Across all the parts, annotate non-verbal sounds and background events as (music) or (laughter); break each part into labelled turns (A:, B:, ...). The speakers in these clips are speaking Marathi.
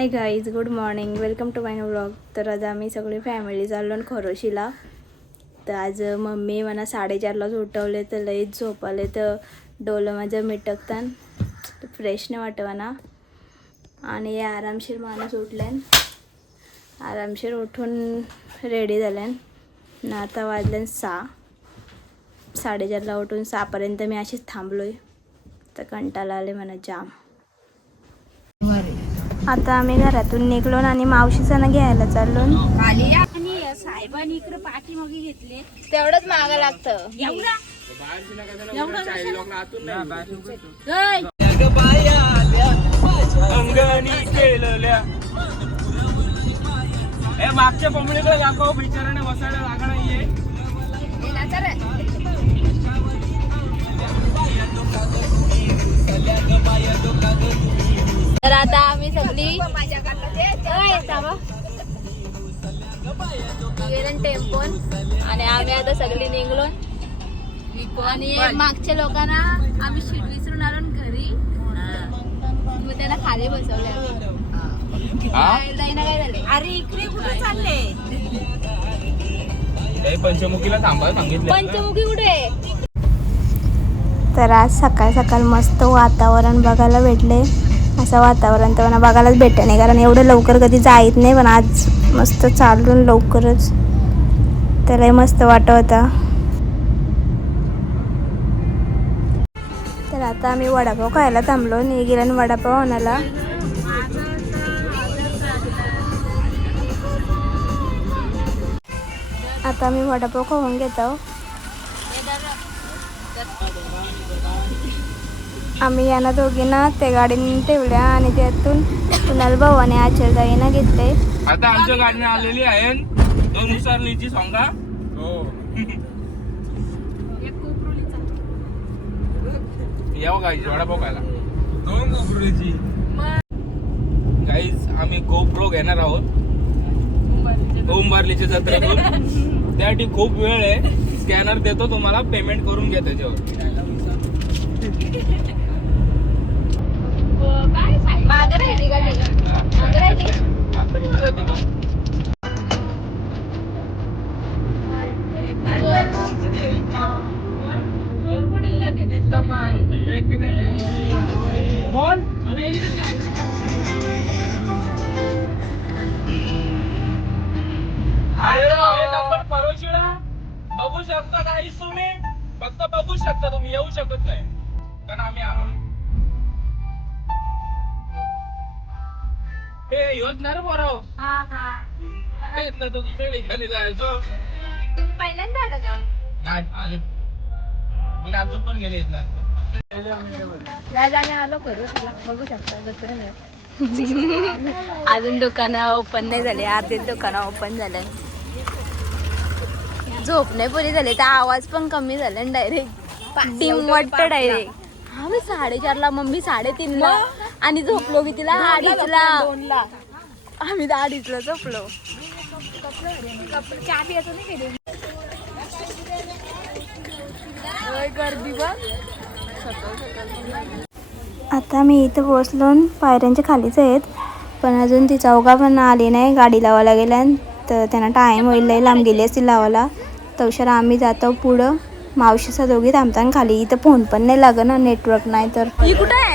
A: Hi guys good morning welcome to my blog तर आज आम्ही सगळी फॅमिली चाललो आणि खरोशीला. तर आज मम्मी मला साडेचारलाच उठवले तर लईच झोपाले तर डोलं माझं मिटकतान. फ्रेश नाही वाटवाना. आणि आरामशीर माणूस उठल्यान आरामशीर उठून रेडी झाल्यान ना आता वाजल्यान सहा. साडेचारला उठून सहापर्यंत मी अशीच थांबलो आहे तर कंटाळा आले मला जाम. आता आम्ही घरातून निघलो आणि मावशीचा ना घ्यायला चाललो.
B: आणि साहेबांनी इकडे पाठी मग घेतले.
A: तेवढंच मागा लागतं.
B: एवढा?
C: अंगणी केलेल्या. मागच्या पंबळीकडे दाखव बिचाराने बसायला जागा नाहीये.
A: तर आता आम्ही सगळी टेम्पोन. आणि आम्ही आता सगळी निघलो आणि मागच्या लोकांना आम्ही शीट विसरून आलो घरी. मग त्यांना खाली बसवले जाईना काय झाले
B: अरे इकडे कुठे चालले?
C: पंचमुखीला थांबा सांगितलं.
A: पंचमुखी कुठे तर आज सकाळ सकाळ मस्त वातावरण बघायला भेटले असं वातावरण तर मला बघायलाच भेटत नाही. कारण एवढं लवकर कधी जायत नाही पण आज मस्त चालून लवकरच. त्यालाही मस्त वाटत होता. तर आता आम्ही वडापाव खायला थांबलो. गेला वडापाव आणायला. आता आम्ही वडापाव खाऊन घेतो. आम्ही यांना दोघींना त्या गाडीने ठेवल्या आणि त्यातून कुणाल भाऊ आणि आचरदाईना घेतले.
C: आता आमच्या गाडीने आलेली आहे. दोन उसारलीची सांगा हो. यावं गाईज वडापाव खायला दोन गाईज आम्ही गोप्रो घेणार आहोत. ओंबारलीच्या जत्रेतून. त्यासाठी खूप वेळ आहे. स्कॅनर देतो तुम्हाला पेमेंट करून घ्या त्याच्यावर. नंबर परोशिडा बघू शकता काही तुम्ही. फक्त बघू शकता तुम्ही येऊ शकत नाही. कारण आम्ही आहोत. हे. योजना रे बरं ना तू दुसऱ्या ठिकाणी जायचो.
A: पहिल्यांदा आला का?
C: नाही आले. मी अजून पण गेले ना
A: अजून दुकानं ओपन नाही झाले अर्धे दुकानं ओपन झाले. झोप नाही पुरी झाली तर आवाज पण कमी झाला डायरेक्ट टीम वाटत डायरेक्ट आम्ही साडेचारला मम्मी साडेतीनला. आणि झोपलो की तिला अडीचला आम्ही तर अडीचला झोपलो. गर्दी आता मी इथं पोचलो आणि पायऱ्यांच्या खालीच आहेत. पण अजून ती चौघा पण आली नाही गाडी लावायला गेल्या तर त्यांना टाईम होईल लई लांब गेली असतील लावायला. तवशार आम्ही जातो पुढं. मावशीचा दोघी थांबताना खाली. इथं फोन पण नाही लागत ना नेटवर्क नाही तर. कुठं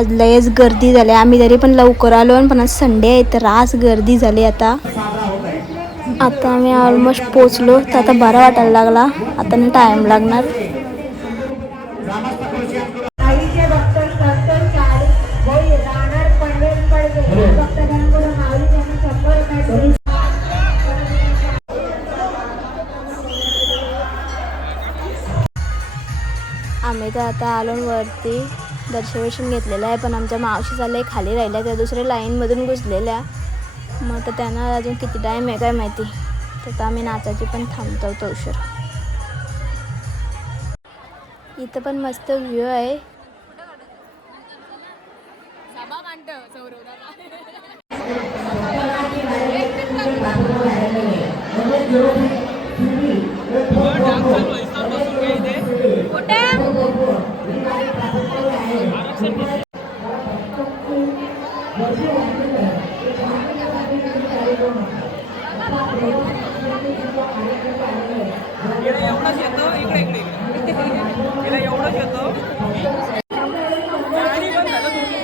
A: आज लयच गर्दी झाली. आम्ही तरी पण लवकर आलो आणि पण आज संडे आहे तर रास गर्दी झाली आता. आता आम्ही ऑलमोस्ट पोचलो तर आता बरा वाटायला लागला. आता नाही टाईम लागणार. आम्ही तर आता आलो वरती. दर्शवेशन घेतलेलं आहे पण आमच्या मावशी चालले खाली राहिल्या त्या दुसऱ्या लाईनमधून घुसलेल्या. मग तर त्यांना अजून किती टाईम आहे काय माहिती? तर आता आम्ही नाचाची पण थांबतो तो उशीर. इथं पण मस्त व्ह्यू आहे
C: एवढंच येतो इकडे इकडे इकडे हिला एवढंच येतो गाडी बंद झालं तुमचं.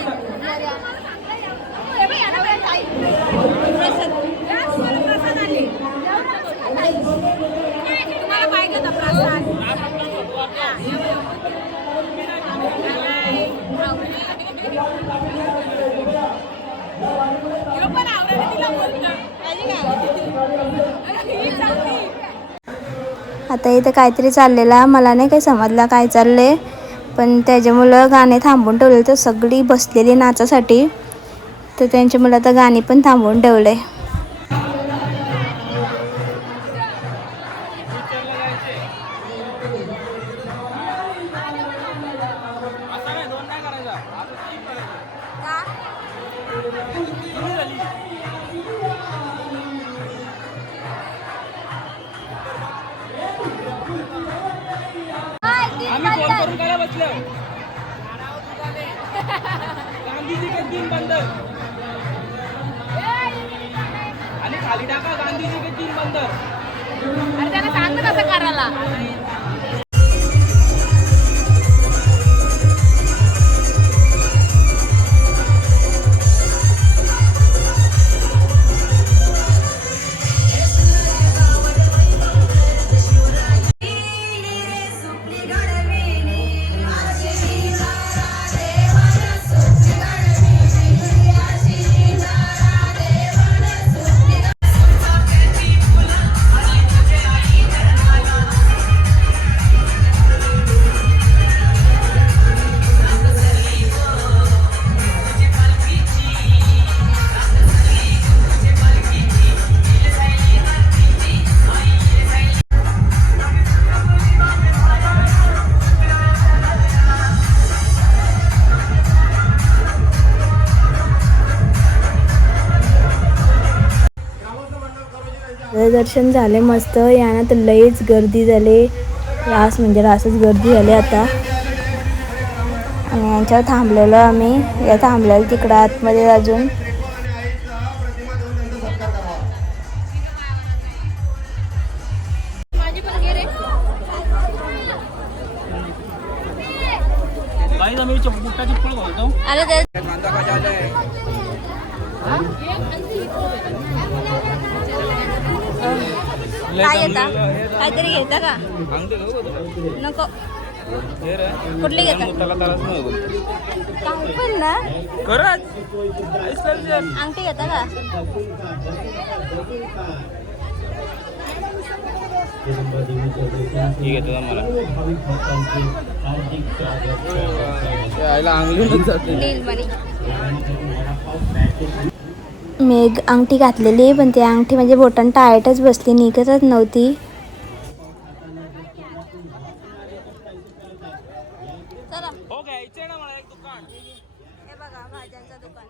D: तुम्हाला पाहिजे ना प्रसाद पण आवडलं तिला बोलतं
A: आता इथं काहीतरी चाललेलं मला नाही काही समजलं काय चाललंय. पण त्याच्यामुळं गाणे थांबून ठेवले तर सगळी बसलेली नाचासाठी. तर त्यांच्या मुलं आता गाणी पण थांबवून ठेवले
D: आहे
A: दर्शन झाले मस्त. यानं तर लईच गर्दी झाली. रास म्हणजे रासच गर्दी झाली आता. आणि यांच्यावर थांबलेलो आम्ही. या थांबलेलो तिकडं आतमध्ये अजून. अरे घेता का
C: अंगठी
A: नको कुठली घेता पण ना
C: खरंच
A: अंगठी घेता का
C: आहे
A: मी एक अंगठी घातलेली पण ती अंगठी म्हणजे बोटान टायटच बसली निघतच नव्हती
C: हो घ्यायचे ना मला एक दुकान
A: हे बघा भाज्यांचं दुकान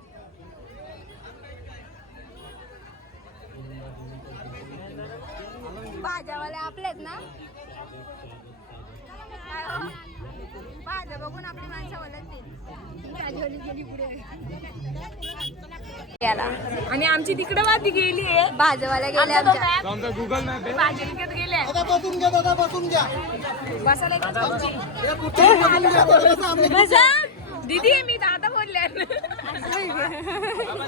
A: भाज्यावाले आपलेच ना भाज्या बघून आपली माणसं बोलत गेला
D: आणि आमची तिकडे वादी गेली आहे.
A: भाज्यावाल्या गेले आमच्या.
C: आमचा गुगल मॅप आहे.
D: भाजी विकत गेले. बसायला. बसा. दीदी मी दादा बोलले.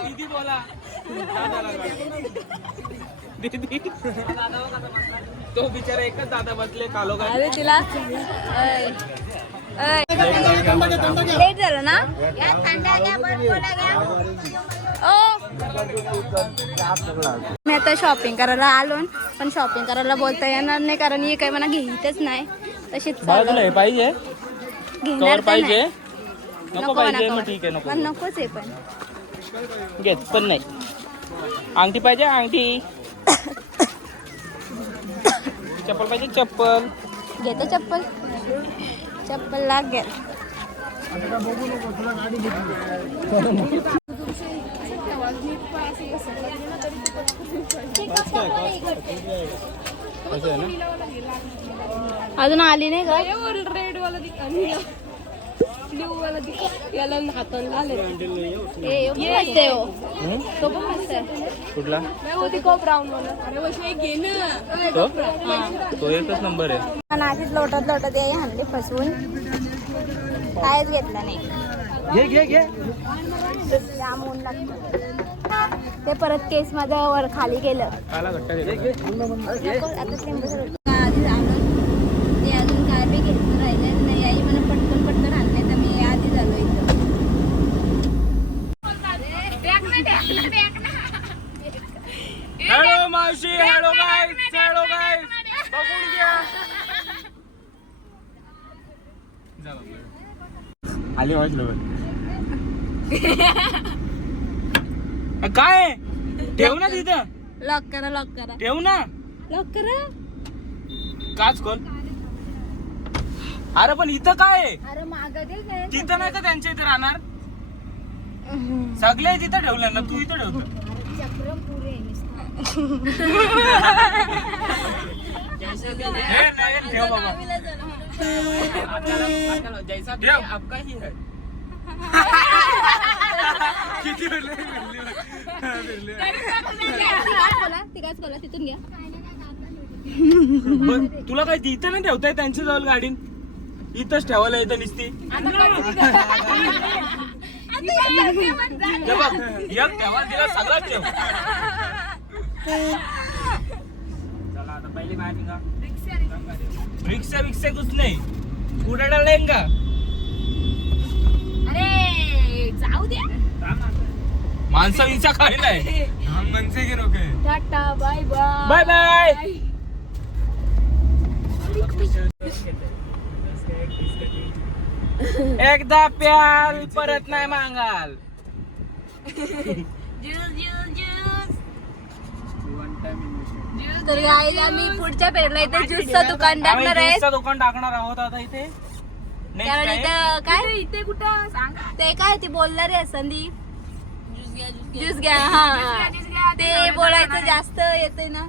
C: दीदी बोला. दीदी. तो बिचारा एकच दादा बसले कालो
B: अरे तिला. लेट झालं ना? ओ मी आता शॉपिंग करायला आलो पण शॉपिंग करायला बोलता येणार नाही कारण ही काही मला घेतच नाही. तशीच.
C: पाहिजे.
B: घेणार
C: पाहिजे. नको पाहिजे ठीक आहे नको.
B: नकोच आहे पण.
C: घेत पण नाही. अंगठी पाहिजे अंगठी. चप्पल पाहिजे चप्पल.
B: घेते चप्पल. चप्पल लागेल. (laughs) अजून आली नाही का?
D: रेड वाला दिखा ब्ल्यू वाला दिखा याला हाताला आले
B: ए, यो पण मस्त आहे हो. तो पण मस्त आहे.
C: कुठला?
D: वो दिखो ब्राउन वाला. अरे वैसे घे ना.
C: तो? तो एकच नंबर आहे.
B: पण आधीच लोटत लोटत याही हल्ली फसवून. कायच घेतलं नाही.
C: घे घे घे.
B: जाम ऊन लागतं ते परत केस माझं वर खाली गेलं. आधी आलो ते अजून काय बी घेतलं राहिले नाही. आई मला पटकन पटकन आणले तर मी आधी झालो इथं.
C: हॅलो मावशी. हॅलो गाईस हॅलो गाईस बघून घ्या. आली (laughs) काय? ठेव ना तिथं.
B: लॉक करा लॉक करा.
C: ठेव ना.
B: लॉक करा.
C: काच खोल. अरे पण इथं काय आहे?
B: अरे माग दे
C: तिथं नाही का त्यांच्या इथे राहणार? सगळे तिथं ठेवलं ना तू इथं ठेवतो
B: चक्रम पुरे
C: हे नाही, ठेव बाबा. ठेव. (laughs) किती वेळेला फिरली बघ.
B: तिकाच कोला तिथून घ्या
C: बघ, तुला काय इथं नाही ठेवताय त्यांच्या जवळ गाडी इथंच ठेवायला येतं निसती. बघ, एक ठेवा तिला सगळंच ठेव. चला आता पहिले बाहेर निघा. रिक्षा रिक्षा कुछ नाही? कुठे डालेंगा
D: जाऊ द्या
C: माणसं विचा काय नाही हम मनसे की रोके.
D: Tata bye bye
C: bye. Bye. एकदा प्याल परत नाही मागाल.
D: ज्यूस ज्यूस ज्यूस
B: तर आईला मी पुढच्या पेरला इथे ज्यूसचं दुकान टाकणार आहे.
C: ज्यूसचं दुकान टाकणार आहोत आता इथे.
B: इथं काय?
D: इथे कुठं? सांग.
B: ते काय ती बोलणार आहे संधी
D: ज्यूस घ्या ज्यूस घ्या.
B: ज्यूस घ्या हा.
D: ज्यूस घ्या
B: ते बोलायचं जास्त येते ना.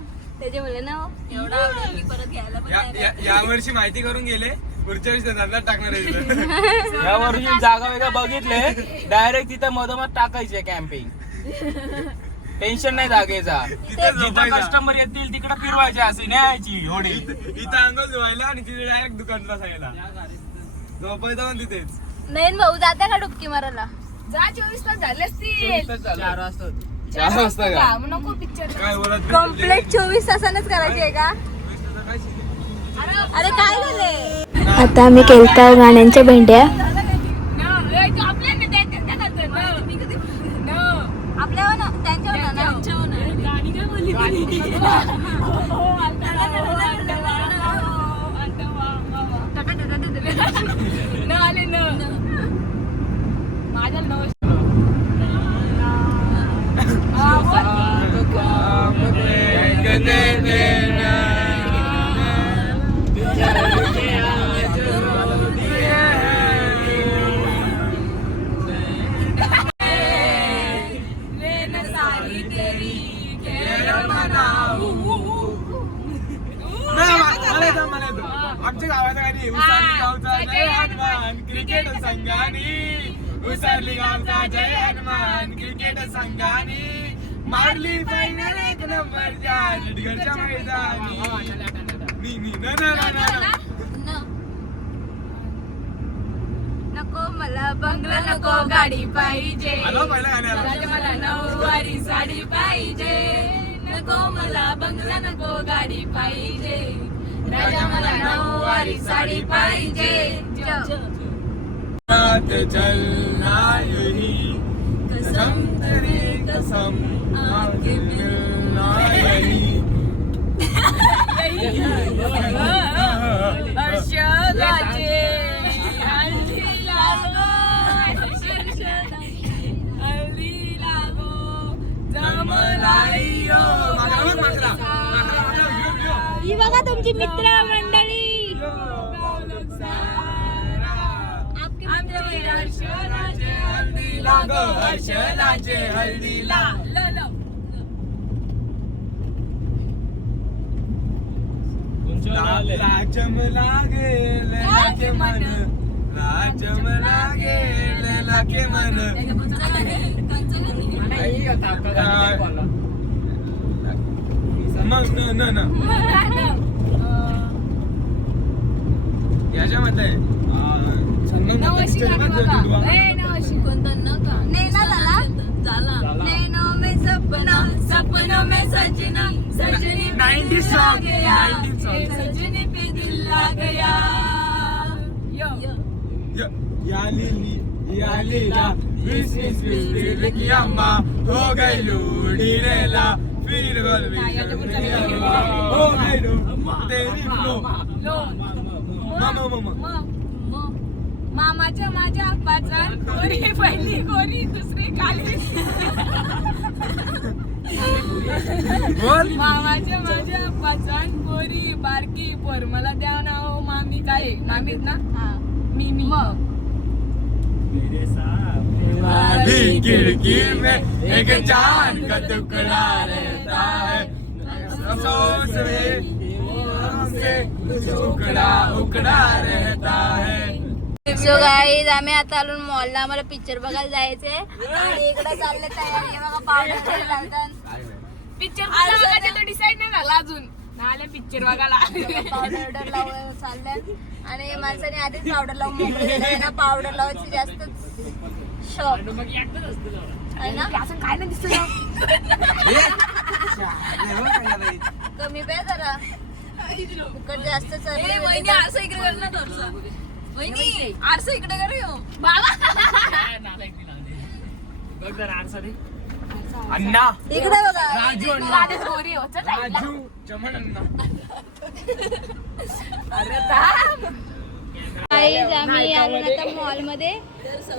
B: ना हो.
D: एवढा आवडेल मी परत घ्यायला पण तयार आहे.
E: या वर्षी माहिती करून गेले पुढच्या वर्षी धंदा टाकणार आहे इथं. (laughs)
C: या वर्षी जागा वेगळा बघितले डायरेक्ट तिथे मधोमध टाकायचे कॅम्पिंग टेन्शन नाही जागेचा.
E: तिथे
C: जिथं
E: झोपायचं.
C: कस्टमर येतील तिकडे फिरवायचे असे न्यायची होडी.
E: इथं अंघोळ धुवायला आणि तिथे डायरेक्ट दुकानला सांगायला झोपायचं पण तिथेच.
B: नयन भाऊ जाते का डुबकी मारायला?
D: जा चोवीस तास झाले असतील.
C: चार वाजता
E: चार वाजता का?
D: का? मग नको पिक्चर
E: काय बोलत नाही.
B: कंप्लीट चोवीस तासानच करायची आहे का?
E: काय शिकले?
B: अरे काय झाले? आता आम्ही केलता गाण्यांच्या भेंड्या. आपल्या ना त्यांच्या ना
E: नाही, (laughs) आमच्या गावाचा गाणी उसारली गावचा जय हनुमान क्रिकेट संघानी. उसारली गावचा जय हनुमान क्रिकेट संघानी. मारली फायनल एक नंबरच्या लिडगडच्या मैदानी. नी, नी, न, न, न, न, न.
B: नको मला बंगला नको गाडी पाहिजे. मला नऊवारी साडी पाहिजे. नको मला बंगला नको गाडी पाहिजे. राजा मला नऊवारी साडी पाहिजे ज-
E: रात चलना यही कसम तेरी कसम आगे मिलना यही
B: तुमची मित्र मंडळी आमचे हर्षदाचे हल्ली लागो
E: हर्षदाचे हल्दी ला लाजम लागेल लागे मन. लाजम लागेल लागे मन. (laughs) मग न न न. (laughs) याच्यामध्ये अं, संगम पिक्चरमध्ये जोडू आपण.
B: नैना झाला नैनो में सपना सपनों में सजना सजनी पे
E: 90s
B: दिल आ
E: song,
B: गया.
E: 90s song.
B: ए सजनी पे दिल आ गया.
E: या- या. लिली या लीला विस विस विस दिल की अम्मा. हो गई लूडी रेला फिर बोल हो गई लो.
B: मामाच्या माझ्या पाचा कोरी पहिली कोरी दुसरी काली.
E: बोल.
B: मामाच्या माझ्या पाचान कोरी बारकी पोर. मला द्या ना हो मामी काय मामीत ना? मी मी
E: भी खिड़की में एक चांद का टुकड़ा रहता है। अफसोस में हमसे उकड़ा उकड़ा रहता है।
B: सो गाईज आम्ही आता आलो मॉलला आम्हाला पिक्चर बघायला जायचंय. आणि इकडे चालले तयारी. बघा पावडर पिक्चर डिसाईड नाही झाला अजून. आले पिक्चर बघायला. पावडर लावून चाललंय आणि माणसाने आधीच पावडर लावून ना पावडर लावायची जास्त शॉक. आहे ना? असं काय नाही दिसत. कमी पे जरा. फुकट जास्त चाललंय आरसा इकडे कर ना थोडसा वहिनी आरसा इकडे कर हो बाबा.
E: अण्णा
B: इकडे बघा
E: राजू अण्णा.
B: गोरी हो चल
E: राजू चमन अण्णा.
B: गाईज आम्ही आलो आता मॉलमध्ये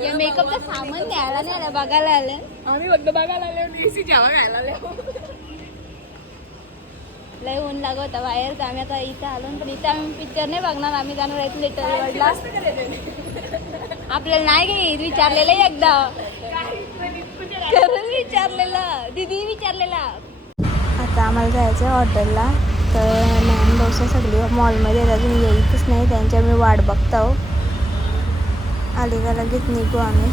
B: या मेकअपचं सामान घ्यायला नाही आलं बघायला आलं.
D: आम्ही फक्त बघायला आलो एसी जेव्हा घ्यायला आलो.
B: लय ऊन लागत होता बाहेर तर आम्ही आता इथं आलो पण इथं आम्ही पिक्चर नाही बघणार. आम्ही जाणार आहेत लिटल वर्ल्डला आपल्याला नाही घे विचारलेलं आहे एकदा. खरंच विचारलेलं. दीदी विचारलेला. आता आम्हाला जायचं आहे हॉटेलला तर मॅम डोसा सगळी मॉलमध्ये अजून येतच नाही. त्यांची आम्ही वाट बघतो आली का लगेच निघू आम्ही.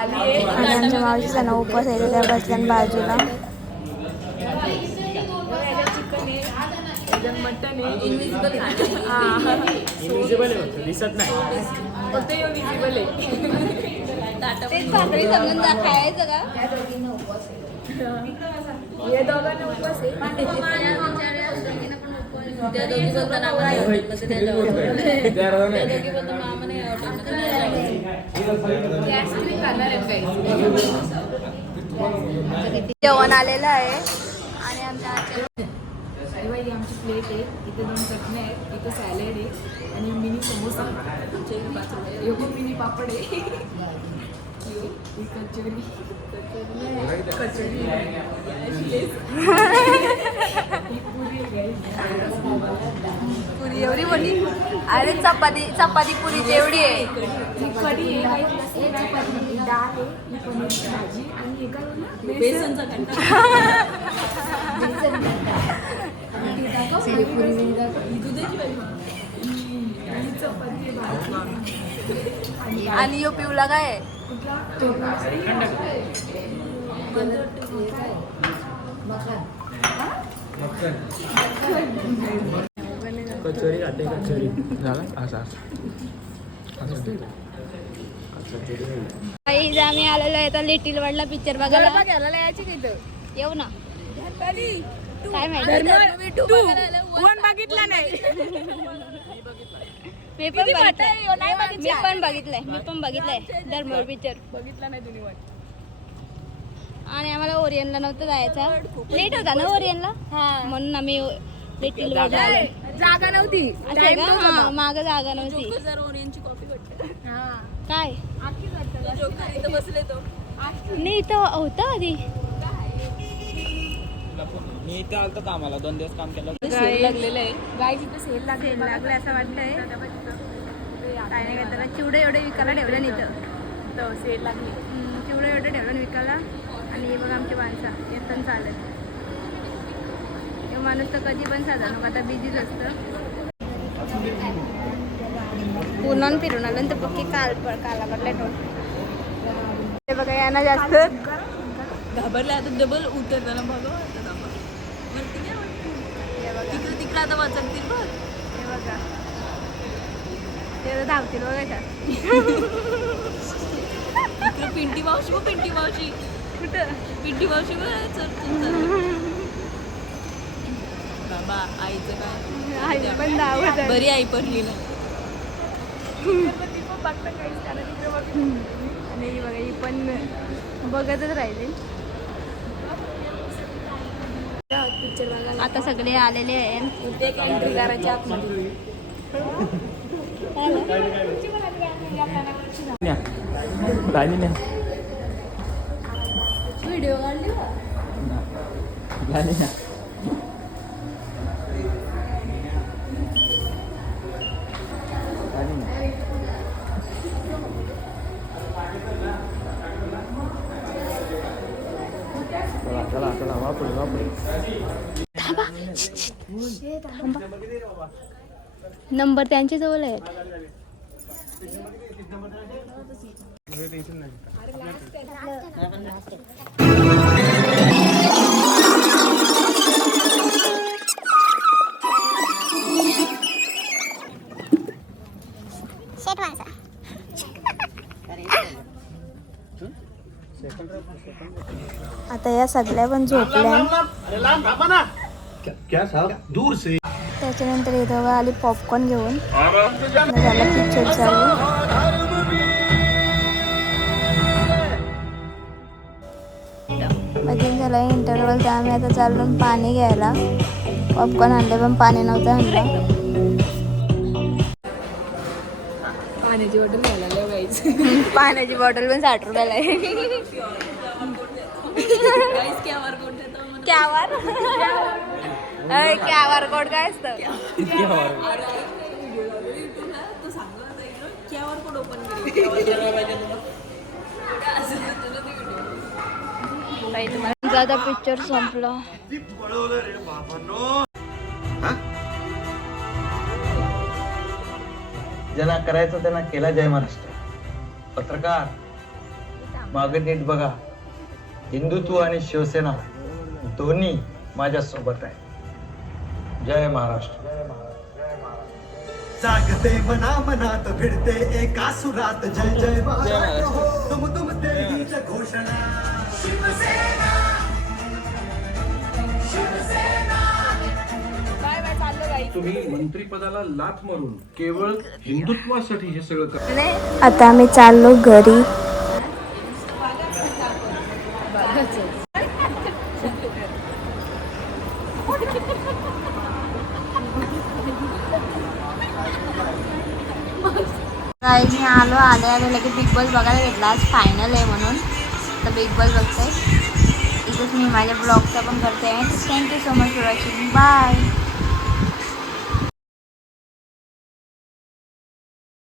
B: आणि आमच्या मावशीचा ना उपवास आहे त्या बसल्या बाजूला
D: मटन आहे इनविजिबल इनविजिबल दिसत नाही फक्त विजिबल आहे
B: तेच भाकरी समजून जा खायचं का
D: हे दोघांना उपवास आहे. (laughs)
B: जेवण आलेलं आहे. आणि आमच्या
D: ही आमची प्लेट आहे. इथे दोन चटण्या आहेत इथं सॅलेड आहे. आणि मिनी समोसा. एवढी मिनी पापड आहे. (laughs) कचोरी पुरी
B: एवढी मोठी? अरे चपाती चपाती पुरी तेवढी आहे.
D: आणि
B: यो पिवला काय?
E: कचोरी खाते कचोरी झाला असं असं
B: काही आम्ही आलेलो आहे आता लिटिल वर्ल्डला पिक्चर बघायला.
D: यायची तिथं
B: येऊ ना. काय माहिती?
D: बघितला नाही. (laughs) (laughs)
B: मी पण बघितलंय. मी पण बघितलंय. मी पण बघितलंय. धर्मवीर पिक्चर
D: बघितला नाही तुम्ही
B: आणि आम्हाला ओरियनला नव्हतं जायचं. लेट होता ना ओरियनला? म्हणून आम्ही आलो
D: जागा नव्हती.
B: हा माग जागा नव्हती. काय? नाही इथं होतं आधी.
E: मी इथे आलतो कामाला दोन दिवस काम केलं.
D: सेल लागलेलं आहे. गाय तिथे सेल
B: सेल लागलं असं वाटतंय. काय नाही काय त्याला चिवडे एवढे विकायला ठेवलं नाही इथं.
D: तो सेल लागली.
B: चिवडे एवढे ठेवलं विकायला. आणि हे बघा आमची माणसं. येतं चालत हे माणूस तर कधी पण साधा नको आता बिझीच असतं. पुन्हा फिरून आलं तर पक्की काल काला पडलाय टोल हे बघा यांना जास्त
D: घाबरले आता डबल उतरताना बघा. तिकडे आता वाचकतील बघ.
B: हे बघा. ते तर धावतील बघा
D: इकडे पिंटी मावशी बघ पिंटी मावशी.
B: कुठं?
D: पिंटी मावशी बघ चल बाबा आईचं काय?
B: आई पण आहे.
D: बरी आई पडली ना
B: आणि बघा ही पण बघतच राहिली. आता सगळे आलेले आहेत.
D: एक एंट्री करायची आतमध्ये. व्हिडिओ काढली
E: ना
B: नंबर त्यांच्या जवळ आहेत. आता या सगळ्या पण झोपल्या.
F: क्या साहब? दूर से.
B: त्याच्यानंतर इथं बघा आली पॉपकॉर्न घेऊन. झाला पिक्चर चालू. मधून झाला इंटरवल तर आम्ही आता चाललो पाणी घ्यायला. पॉपकॉर्न आणले पण पाणी नव्हतं आणलं.
D: पाण्याची बॉटल
B: पाण्याची बॉटल पण साठ रुपयाला आहे.
D: कॅवर
B: अरे क्यावर कोड काय असतं? आता पिक्चर संपला.
F: ज्यांना करायचं त्यांना केला जय महाराष्ट्र. पत्रकार मागे नीट बघा. हिंदुत्व आणि शिवसेना दोन्ही माझ्या सोबत आहे. जय महाराष्ट्र.
G: जागते मना मनात भिडते एका सुरात. जय जय महाराज हो तुम तुम देवीच घोषणा. शिवसेना.
H: तुम्ही मंत्रिपदाला लाथ मारून केवळ हिंदुत्वासाठी हे सगळं करा
B: आता आम्ही चाललो घरी. काही मी आलो आले आले लगेच बिग बॉस बघायला घेतला. आज फायनल आहे म्हणून. तर बिग बॉस बघते इथेच मी माझ्या ब्लॉगचा पण करते. Thank you so much for watching bye